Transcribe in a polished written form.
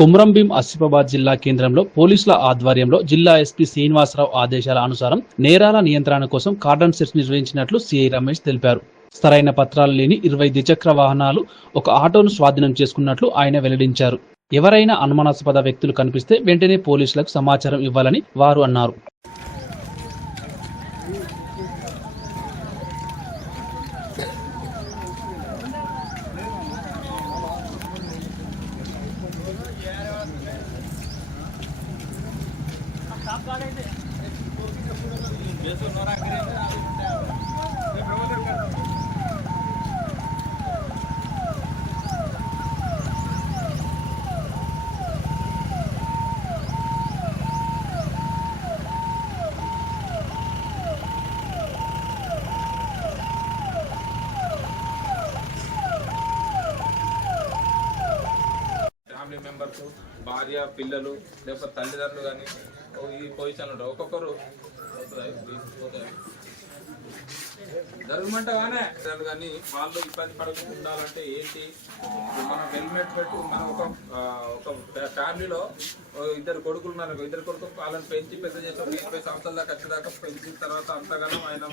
కొమ్రంభీం ఆసిఫాబాద్ జిల్లా కేంద్రంలో పోలీసుల ఆధ్వర్యంలో జిల్లా ఎస్పీ శ్రీనివాసరావు ఆదేశాల అనుసారం నేరాల నియంత్రణ కోసం కార్డన్ సెర్చ్ నిర్వహించినట్లు సిఐ రమేష్ తెలిపారు. సరైన పత్రాలు లేని 20 ద్విచక్ర వాహనాలు, ఒక ఆటోను స్వాధీనం చేసుకున్నట్లు ఆయన వెల్లడించారు. ఎవరైనా అనుమానాస్పద వ్యక్తులు కనిపిస్తే వెంటనే పోలీసులకు సమాచారం ఇవ్వాలని వారు అన్నారు. ఫ్యామిలీ మెంబర్స్, భార్య, పిల్లలు, లేకపోతే తల్లిదండ్రులు కానీ ఈ పొజిషన్లో ఉంటారు. ఒక్కొక్కరు జరగమంటగానే కానీ వాళ్ళు ఇబ్బంది పడకుండా ఉండాలంటే ఏంటి, మనం హెల్మెట్ పెట్టి మనం ఒక ఫ్యామిలీలో ఇద్దరు కొడుకులు ఉన్నారు. ఇద్దరు కొడుకు వాళ్ళని పెంచి పెద్ద చేసి 20 సంవత్సరాల దాకా వచ్చేదాకా పెంచిన తర్వాత అంతగానో ఆయన